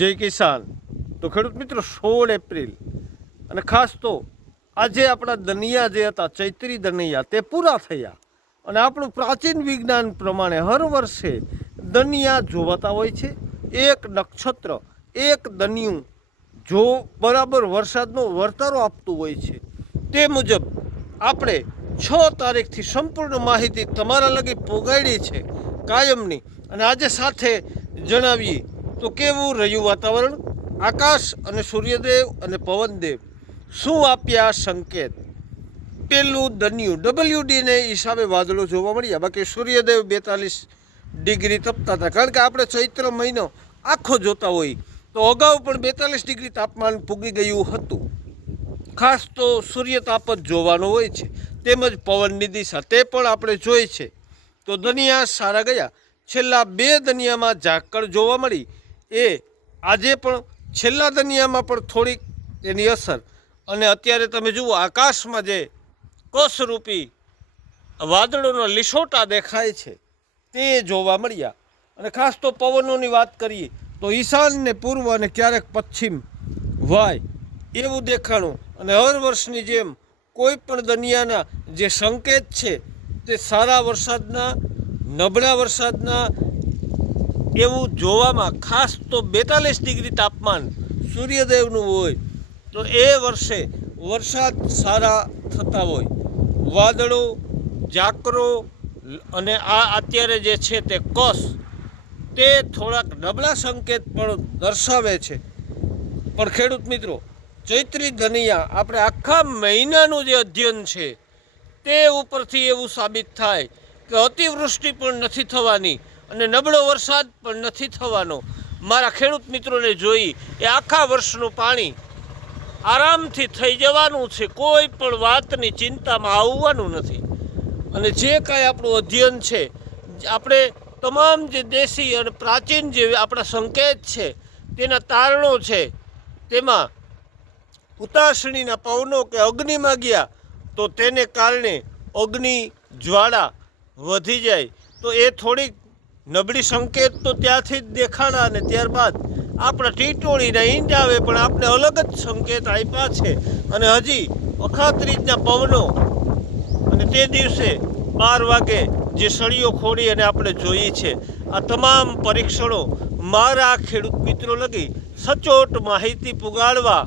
જય કિસાન। તો ખેડૂત મિત્રો 16 એપ્રિલ અને ખાસ તો આજે આપણા દનિયા જે હતા ચૈત્રી દનિયા તે પૂરા થયા અને આપણું પ્રાચીન વિજ્ઞાન પ્રમાણે હર વર્ષે દનિયા જોવાતા હોય છે। એક નક્ષત્ર એક દનિયું જો બરાબર વરસાદનો વર્તારો આપતું હોય છે તે મુજબ આપણે 6 તારીખથી સંપૂર્ણ માહિતી તમારા લગી પહોંચાડી છે કાયમની। અને આજે સાથે જણાવીએ તો કેવું રહ્યું વાતાવરણ, આકાશ અને સૂર્યદેવ અને પવનદેવ શું આપ્યા સંકેત। પેલું દનિયું WD ને હિસાબે વાદળો જોવા મળ્યા, બાકી સૂર્યદેવ 42 ડિગ્રી તપતા હતા, કારણ કે આપણે ચૈત્ર મહિનો આખો જોતા હોય તો અગાઉ પણ 42 ડિગ્રી તાપમાન પૂગી ગયું હતું। ખાસ તો સૂર્યતાપ જ જોવાનો હોય છે, તેમજ પવનની દિશા તે પણ આપણે જોઈ છે। તો દનિયા સારા ગયા। છેલ્લા 2 દનિયામાં ઝાકળ જોવા મળી, એ આજે પણ છેલ્લા દનિયામાં પણ થોડીક એની અસર, અને અત્યારે તમે જુઓ આકાશમાં જે કસરૂપી વાદળોના લીસોટા દેખાય છે તે જોવા મળ્યા। અને ખાસ તો પવનોની વાત કરીએ તો ઈશાન ને પૂર્વ અને ક્યારેક પશ્ચિમ વાય એવું દેખાણું। અને હર વર્ષની જેમ કોઈ પણ દનિયાના જે સંકેત છે તે સારા વરસાદના નબળા વરસાદના એવું જોવામાં, ખાસ તો 42 ડિગ્રી તાપમાન સૂર્યદેવનું હોય તો એ વર્ષે વરસાદ સારા થતા હોય। વાદળો, ઝાકરો અને આ અત્યારે જે છે તે કસ તે થોડાક નબળા સંકેત પણ દર્શાવે છે। પણ ખેડૂત મિત્રો, ચૈત્રી દનિયા આપણે આખા મહિનાનું જે અધ્યયન છે તે ઉપરથી એવું સાબિત થાય કે અતિવૃષ્ટિ પણ નથી થવાની અને નબળો વરસાદ પણ નથી થવાનો। મારા ખેડૂત મિત્રોને જોઈ એ આખા વર્ષનું પાણી આરામથી થઈ જવાનું છે, કોઈ પણ વાતની ચિંતામાં આવવાનું નથી। અને જે કાંઈ આપણું અધ્યયન છે, આપણે તમામ જે દેશી અને પ્રાચીન જે આપણા સંકેત છે તેના તારણો છે, તેમાં ઉતાસણીના પવનો કે અગ્નિમાં ગયા તો તેને કારણે અગ્નિ જ્વાળા વધી જાય, તો એ થોડીક નબળી સંકેત તો ત્યાંથી જ દેખાડા। અને ત્યારબાદ આપણા ટીટોળીના ઈંડાવે પણ આપણે અલગ જ સંકેત આપ્યા છે। અને હજી અખાત્રીજના પવનો અને તે દિવસે 12 વાગે જે સળીઓ ખોડી અને આપણે જોઈએ છે, આ તમામ પરીક્ષણો મારા ખેડૂત મિત્રો લગી સચોટ માહિતી પુગાડવા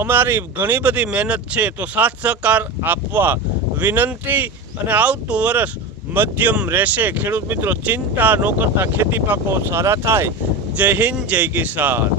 અમારી ઘણી બધી મહેનત છે, તો સાથ સહકાર આપવા વિનંતી। અને આવતું વર્ષ મધ્યમ રહેશે ખેડૂત મિત્રો, ચિંતા ન કરતા ખેતી પાકો સારા થાય। જય હિન્દ, જય કિસાન।